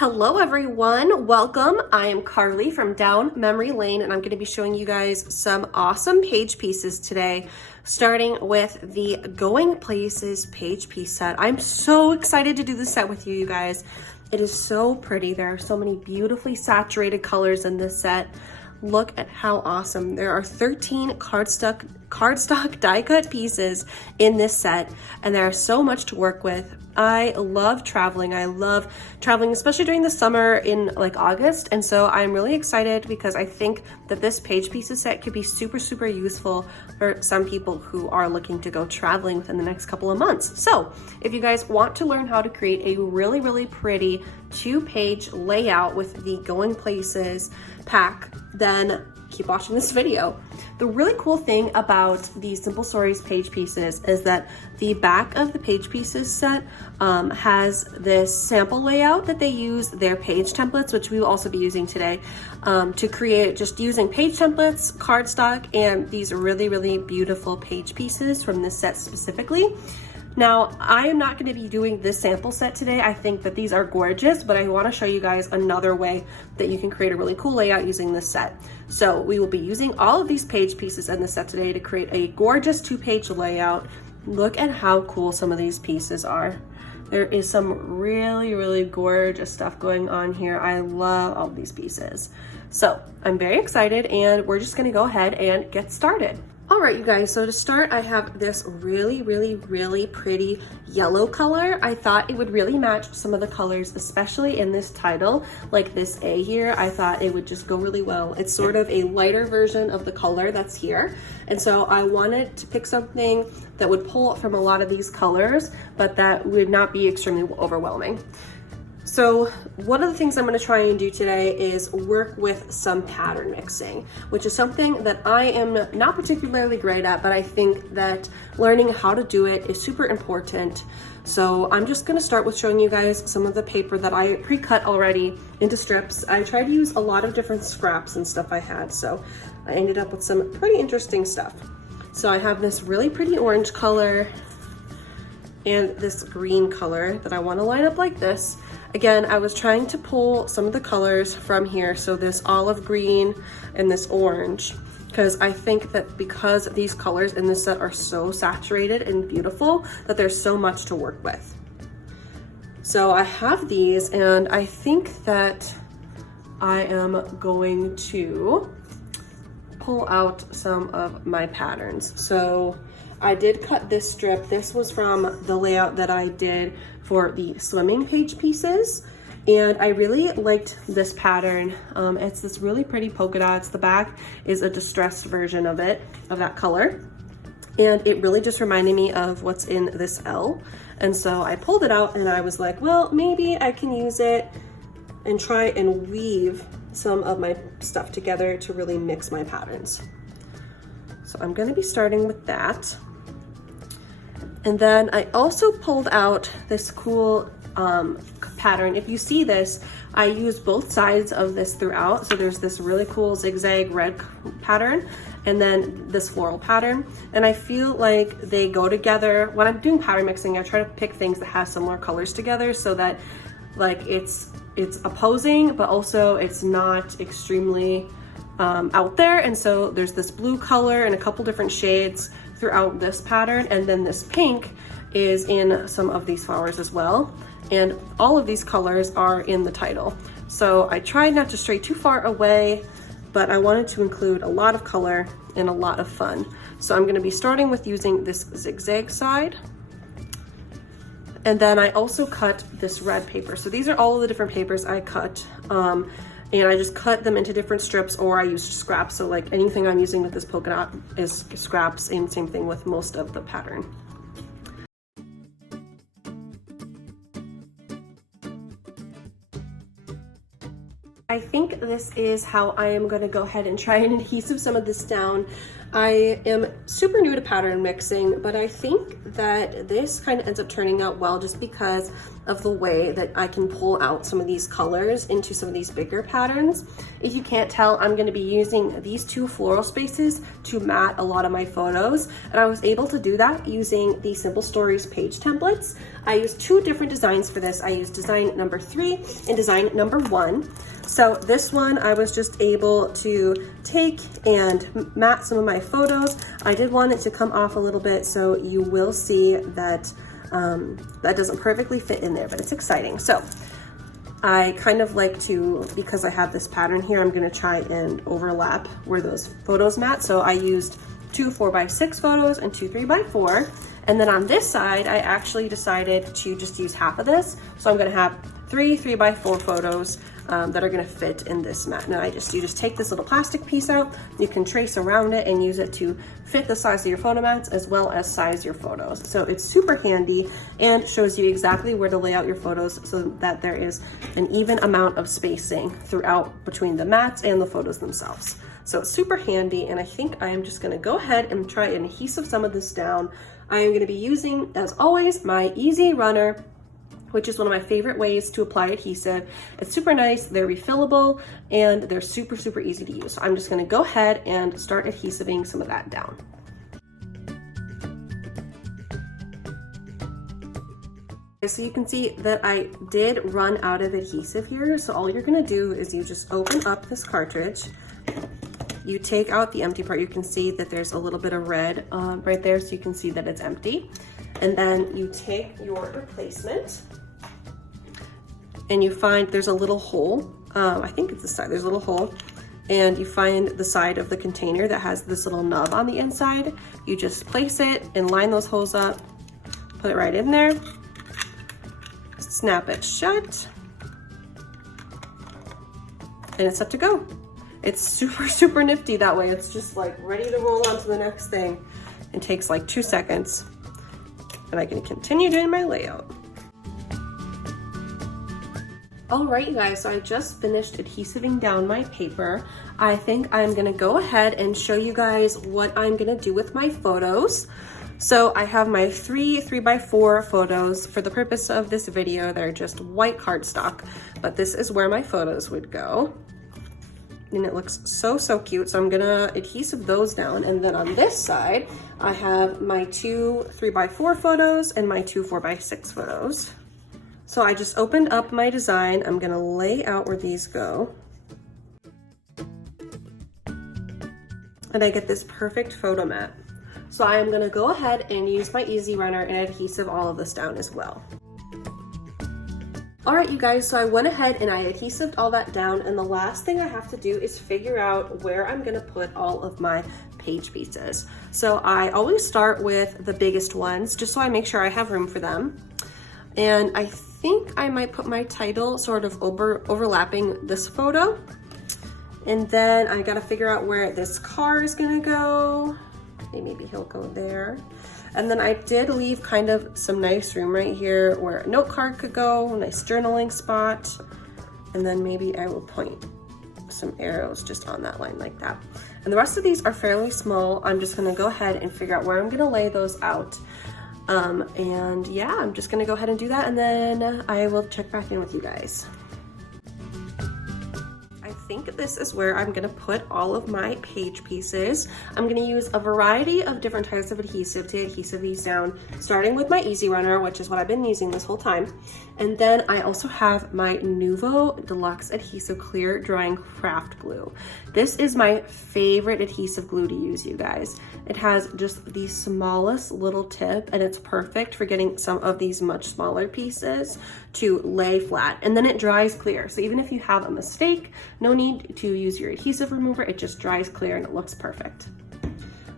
Hello everyone, welcome. I am Carly from Down Memory Lane and I'm going to be showing you guys some awesome page pieces today, starting with the Going Places page piece set. I'm so excited to do this set with you guys. It is so pretty. There are so many beautifully saturated colors in this set. Look at how awesome. There are 13 cardstock die cut pieces in this set and there is so much to work with. I love traveling. I love traveling, especially during the summer in like August. And so I'm really excited because I think that this page pieces set could be super useful for some people who are looking to go traveling within the next couple of months. So if you guys want to learn how to create a really pretty 2-page layout with the Going Places pack, then keep watching this video. The really cool thing about these Simple Stories page pieces is that the back of the page pieces set has this sample layout that they use their page templates, which we will also be using today, to create just using page templates, cardstock, and these really beautiful page pieces from this set specifically. Now, I am not going to be doing this sample set today. I think that these are gorgeous, but I want to show you guys another way that you can create a really cool layout using this set. So we will be using all of these page pieces in the set today to create a gorgeous 2-page layout. Look at how cool some of these pieces are. There is some really gorgeous stuff going on here. I love all these pieces. So I'm very excited and we're just going to go ahead and get started. All right, you guys, so to start, I have this really pretty yellow color. I thought it would really match some of the colors, especially in this title, like this A here. I thought it would just go really well. It's sort of a lighter version of the color that's here. And so I wanted to pick something that would pull from a lot of these colors, but that would not be extremely overwhelming. So one of the things I'm going to try and do today is work with some pattern mixing, which is something that I am not particularly great at, but I think that learning how to do it is super important. So I'm just going to start with showing you guys some of the paper that I pre-cut already into strips. I tried to use a lot of different scraps and stuff I had, so I ended up with some pretty interesting stuff. So I have this really pretty orange color and this green color that I want to line up like this. Again, I was trying to pull some of the colors from here, so this olive green and this orange, because I think that because these colors in this set are so saturated and beautiful that there's so much to work with. So I have these and I think that I am going to pull out some of my patterns. So I did cut this strip. This was from the layout that I did for the swimming page pieces. And I really liked this pattern. It's this really pretty polka dots. The back is a distressed version of it, of that color. And it really just reminded me of what's in this L. And so I pulled it out and I was like, well, maybe I can use it and try and weave some of my stuff together to really mix my patterns. So I'm gonna be starting with that. And then I also pulled out this cool pattern. If you see this, I use both sides of this throughout. So there's this really cool zigzag red pattern and then this floral pattern. And I feel like they go together. When I'm doing pattern mixing, I try to pick things that have similar colors together so that like it's opposing, but also it's not extremely out there. And so there's this blue color and a couple different shades throughout this pattern, and then this pink is in some of these flowers as well, and all of these colors are in the title. So I tried not to stray too far away, but I wanted to include a lot of color and a lot of fun. So I'm going to be starting with using this zigzag side, and then I also cut this red paper. So these are all of the different papers I cut, and I just cut them into different strips, or I used scraps. So like anything I'm using with this polka dot is scraps, and same thing with most of the pattern. I think this is how I am going to go ahead and try and adhesive some of this down. I am super new to pattern mixing, but I think that this kind of ends up turning out well just because of the way that I can pull out some of these colors into some of these bigger patterns. If you can't tell, I'm going to be using these two floral spaces to mat a lot of my photos, and I was able to do that using the Simple Stories page templates. I used two different designs for this. I used design number 3 and design number 1. So this one I was just able to take and mat some of my photos. I did want it to come off a little bit, so you will see that that doesn't perfectly fit in there, but it's exciting. So I kind of like to, because I have this pattern here, I'm gonna try and overlap where those photos mat. So I used 2 4x6 photos and 2 3x4. And then on this side, I actually decided to just use half of this. So I'm gonna have 3 3x4 photos that are gonna fit in this mat. Now you just take this little plastic piece out, you can trace around it and use it to fit the size of your photo mats as well as size your photos. So it's super handy and shows you exactly where to lay out your photos so that there is an even amount of spacing throughout between the mats and the photos themselves. So it's super handy, and I think I am just gonna go ahead and try and adhesive some of this down. I am gonna be using, as always, my Easy Runner, which is one of my favorite ways to apply adhesive. It's super nice, they're refillable, and they're super, super easy to use. So I'm just gonna go ahead and start adhesiving some of that down. So you can see that I did run out of adhesive here. So all you're gonna do is you just open up this cartridge, you take out the empty part. You can see that there's a little bit of red right there, so you can see that it's empty. And then you take your replacement and you find there's a little hole. I think it's the side, there's a little hole. And you find the side of the container that has this little nub on the inside. You just place it and line those holes up, put it right in there, snap it shut, and it's set to go. It's super, super nifty that way. It's just like ready to roll on to the next thing. It takes like 2 seconds. And I can continue doing my layout. All right, you guys, so I just finished adhesiving down my paper. I think I'm gonna go ahead and show you guys what I'm gonna do with my photos. So I have my 3 3x4 photos. For the purpose of this video, they're just white cardstock, but this is where my photos would go. And it looks so, so cute. So I'm gonna adhesive those down. And then on this side, I have my 2 3x4 photos and my 2 4x6 photos. So I just opened up my design. I'm gonna lay out where these go. And I get this perfect photo mat. So I am gonna go ahead and use my Easy Runner and adhesive all of this down as well. All right, you guys, so I went ahead and I adhesived all that down, and the last thing I have to do is figure out where I'm gonna put all of my page pieces. So I always start with the biggest ones, just so I make sure I have room for them. And I think I might put my title sort of overlapping this photo. And then I gotta figure out where this car is gonna go. Maybe he'll go there. And then I did leave kind of some nice room right here where a note card could go, a nice journaling spot. And then maybe I will point some arrows just on that line like that. And the rest of these are fairly small. I'm just gonna go ahead and figure out where I'm gonna lay those out. And yeah, I'm just gonna go ahead and do that, and then I will check back in with you guys. I think this is where I'm gonna put all of my page pieces. I'm gonna use a variety of different types of adhesive to adhesive these down, starting with my Easy Runner, which is what I've been using this whole time. And then I also have my Nuvo Deluxe Adhesive Clear Drying Craft Glue. This is my favorite adhesive glue to use, you guys. It has just the smallest little tip, and it's perfect for getting some of these much smaller pieces to lay flat, and then it dries clear. So even if you have a mistake, no need to use your adhesive remover, it just dries clear and it looks perfect.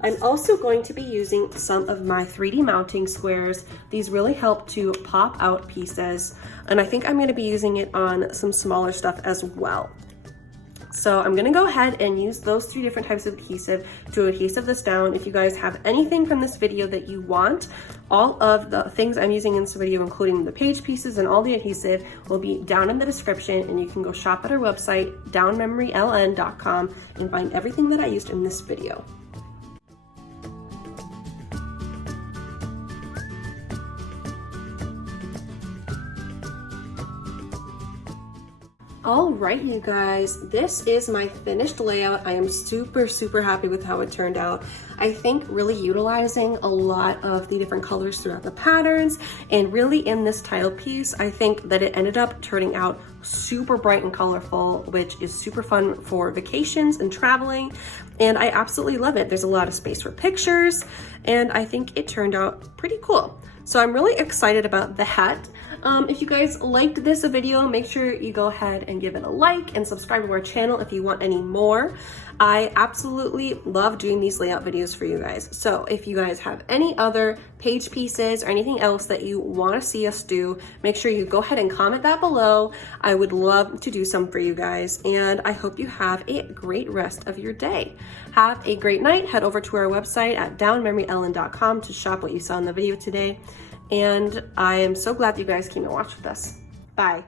I'm also going to be using some of my 3D mounting squares. These really help to pop out pieces, and I think I'm going to be using it on some smaller stuff as well. So I'm gonna go ahead and use those 3 different types of adhesive to adhesive this down. If you guys have anything from this video that you want, all of the things I'm using in this video, including the page pieces and all the adhesive, will be down in the description, and you can go shop at our website, downmemoryln.com, and find everything that I used in this video. All right, you guys, this is my finished layout. I am super happy with how it turned out. I think really utilizing a lot of the different colors throughout the patterns, and really in this tile piece, I think that it ended up turning out super bright and colorful, which is super fun for vacations and traveling. And I absolutely love it. There's a lot of space for pictures, and I think it turned out pretty cool. So I'm really excited about the hat. If you guys liked this video, make sure you go ahead and give it a like and subscribe to our channel if you want any more. I absolutely love doing these layout videos for you guys. So if you guys have any other page pieces or anything else that you want to see us do, make sure you go ahead and comment that below. I would love to do some for you guys, and I hope you have a great rest of your day. Have a great night. Head over to our website at downmemoryellen.com to shop what you saw in the video today. And I am so glad that you guys came and watched with us. Bye.